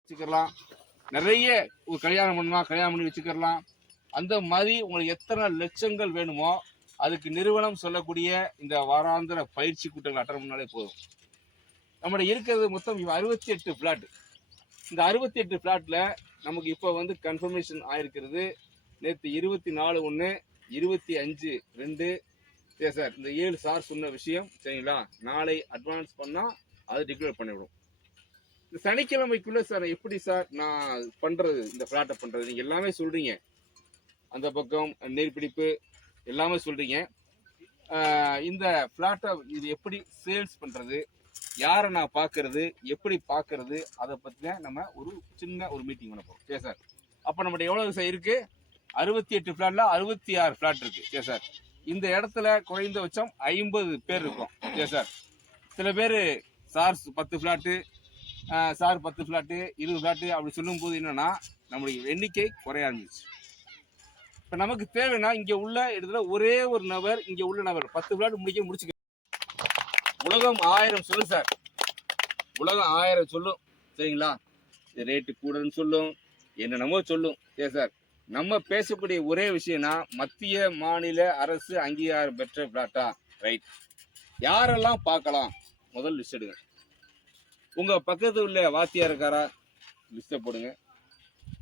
வச்சுக்கலாம். நிறைய கல்யாணம் பண்ணலாம், கல்யாணம் பண்ணி வச்சுக்கலாம். அந்த மாதிரி உங்களுக்கு எத்தனை லட்சங்கள் வேணுமோ அதுக்கு நிறுவனம் சொல்லக்கூடிய இந்த வாராந்திர பயிற்சி கூட்டங்கள் அட்டன் பண்ணாலே போதும். நம்மளுடைய இருக்கிறது மொத்தம் 68 பிளாட். இந்த 68 பிளாட்ல நமக்கு இப்போ வந்து கன்ஃபர்மேஷன் ஆயிருக்கிறது நேற்று 24/1/25/2. சார் இந்த 7 சார் சொன்ன விஷயம் சரிங்களா, நாளை அட்வான்ஸ் பண்ணா அதை டிக்ளேர் பண்ணிவிடும். இந்த சனிக்கிழமைக்குள்ள சார் எப்படி சார் நான் பண்றது, இந்த பிளாட்டை பண்றது? நீங்க எல்லாமே சொல்றீங்க, அந்த பக்கம் நீர்பிடிப்பு எல்லாமே சொல்றீங்க. இந்த பிளாட்டை இது எப்படி சேல்ஸ் பண்றது, யாரை நான் பார்க்கறது, எப்படி பார்க்கறது, அதை பற்றின நம்ம ஒரு சின்ன ஒரு மீட்டிங் பண்ண போகிறோம். சரி சார். அப்போ நம்மகிட்ட எவ்வளோ சார் இருக்கு? 68 பிளாட்ல 66 பிளாட் இருக்கு. சரி சார். இந்த இடத்துல குறைந்தபட்சம் 50 பேர் இருக்கும். சரி சார். சில பேர் sir 10 plot, sir 10 plot, 20 plot அப்படி சொல்லும் போது என்னன்னா நம்மளுடைய எண்ணிக்கை குறைய ஆரம்பிச்சு. இப்போ நமக்கு தேவைன்னா இங்கே உள்ள இடத்துல ஒரே ஒரு நபர், இங்கே உள்ள நபர் 10 பிளாட் முடிச்சுக்க. உலகம் 1000 சொல்லு சார், உலகம் 1000 சொல்லும் சரிங்களா. ரேட்டு கூடன்னு சொல்லும், என்னென்னமோ சொல்லும். சரி சார். நம்ம பேசக்கூடிய ஒரே விஷயம்னா மத்திய மாநில அரசு அங்கீகாரம் பெற்ற பிளாட்டா, ரைட். யாரெல்லாம் பார்க்கலாம் முதல் லிஸ்ட் எடுங்க. உங்க பக்கத்து உள்ள வாத்தியார் இருக்காரா, லிஸ்ட்டை போடுங்க.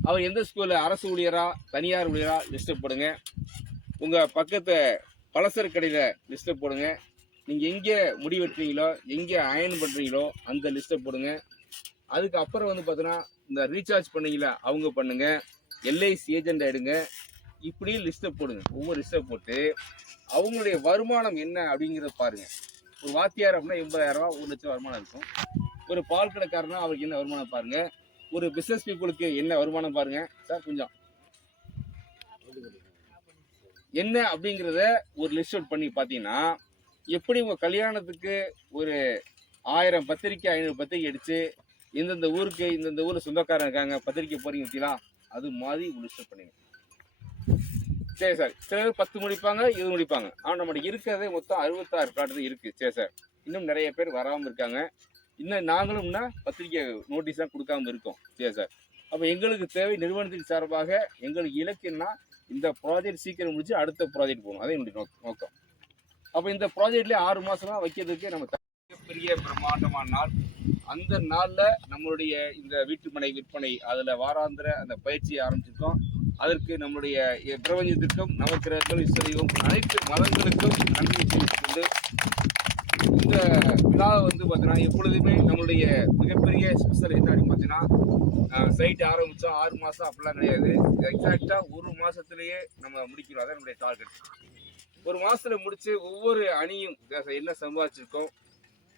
அவர் எந்த ஸ்கூல்ல, அரசு ஊழியரா தனியார் ஊழியரா, லிஸ்ட்டை போடுங்க. உங்க பக்கத்து பலசர கடையில லிஸ்ட்டை போடுங்க. நீங்க எங்க முடி வெட்டுறீங்களோ, எங்க அயன் பண்றீங்களோ அந்த லிஸ்ட்டை போடுங்க. அதுக்கு அப்புறம் வந்து பார்த்தீங்கன்னா இந்த ரீசார்ஜ் பண்ணீங்களா அவங்க பண்ணுங்க, எல்ஐசி ஏஜென்ட் ஆயிடுங்க. இப்படி லிஸ்ட்டை போடுங்க. ஒவ்வொரு லிஸ்ட்டை போட்டு அவங்களுடைய வருமானம் என்ன அப்படிங்கிறத பாருங்க. ஒரு வாத்தியார் அப்படின்னா 80,000 ரூபா, 1 லட்சம் வருமானம் இருக்கும். ஒரு பால் கடைக்காரனா அவருக்கு என்ன வருமானம் பாருங்க. ஒரு பிசினஸ் பீப்புளுக்கு என்ன வருமானம் பாருங்க சார். கொஞ்சம் என்ன அப்படிங்கிறத ஒரு லிஸ்ட் அவுட் பண்ணி பார்த்தீங்கன்னா எப்படி உங்க கல்யாணத்துக்கு ஒரு 1000 பத்திரிக்கை 500 பத்திரிக்கை அடிச்சு இந்தந்த ஊருக்கு இந்தந்த ஊர்ல சொந்தக்காரங்க இருக்காங்க பத்திரிக்கை போறீங்க பார்த்தீங்களா, அது மாதிரி ஒரு லிஸ்ட் பண்ணுங்க. சரி சார். சில பேர் 10 முடிப்பாங்க, 20 முடிப்பாங்க. ஆனால் நம்மகிட்ட இருக்கிறதே மொத்தம் 66 பிளாட் இருக்கு. சரி சார். இன்னும் நிறைய பேர் வராமல் இருக்காங்க. இன்னும் நாங்களும்னா பத்திரிக்கை நோட்டீஸ் தான் கொடுக்காம இருக்கோம். சரி சார். அப்போ எங்களுக்கு தேவை நிறுவனத்தின் சார்பாக எங்களுக்கு இலக்குன்னா இந்த ப்ராஜெக்ட் சீக்கிரம் முடிச்சு அடுத்த ப்ராஜெக்ட் போகணும். அதே என்னுடைய நோக்கம். அப்போ இந்த ப்ராஜெக்ட்லேயே 6 மாதம்லாம் வைக்கிறதுக்கு நம்ம பெரிய பிரம்மாண்டமான நாள். அந்த நாளில் நம்மளுடைய இந்த வீட்டுமனை விற்பனை அதில் வாராந்திர அந்த பயிற்சியை ஆரம்பிச்சிருக்கோம். அதற்கு நம்முடைய பிரபஞ்சத்திற்கும் நவக்கிரகங்கள் இஸ்வரியும் அனைத்து மதங்களுக்கும் நன்றி தெரிவித்துக்கொண்டு இந்த விழாவை வந்து பார்த்தீங்கன்னா எப்பொழுதுமே நம்மளுடைய மிகப்பெரிய ஸ்பெஷல் என்ன அப்படின்னு பார்த்தீங்கன்னா சைட் ஆரம்பித்தோம் 6 மாதம் அப்படிலாம் கிடையாது. எக்ஸாக்டாக 1 மாதத்துலேயே நம்ம முடிக்கிறோம். அதான் நம்மளுடைய டார்கெட். 1 மாதத்தில் முடித்து ஒவ்வொரு அணியும் என்ன சம்பாதிச்சிருக்கோம்,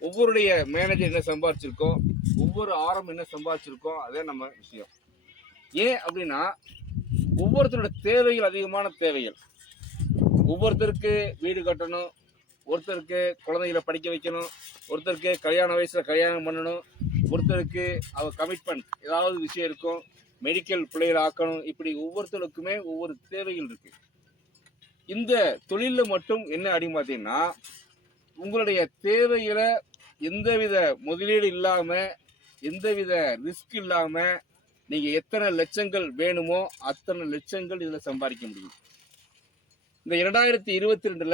ஒவ்வொருடைய மேனேஜர் என்ன சம்பாதிச்சிருக்கோம், ஒவ்வொரு ஆரம் என்ன சம்பாதிச்சிருக்கோம், அதே நம்ம விஷயம். ஏன் அப்படின்னா ஒவ்வொருத்தரோட தேவைகள் அதிகமான தேவைகள். ஒவ்வொருத்தருக்கு வீடு கட்டணும், ஒருத்தருக்கு குழந்தைகளை படிக்க வைக்கணும், ஒருத்தருக்கு கல்யாண வயசுல கல்யாணம் பண்ணணும், ஒருத்தருக்கு அவர் கமிட்மெண்ட் ஏதாவது விஷயம் இருக்கும், மெடிக்கல் பிள்ளைகளை ஆக்கணும். இப்படி ஒவ்வொருத்தருக்குமே ஒவ்வொரு தேவைகள் இருக்கு. இந்த தொழிலில் மட்டும் என்ன அப்படின்னு பார்த்தீங்கன்னா உங்களுடைய தேவைகளை எந்தவித முதலீடு இல்லாம எந்தவித ரிஸ்க் இல்லாம நீங்க எத்தனை லட்சங்கள் வேணுமோ அத்தனை லட்சங்கள் இதுல சம்பாதிக்க முடியும். இந்த 2022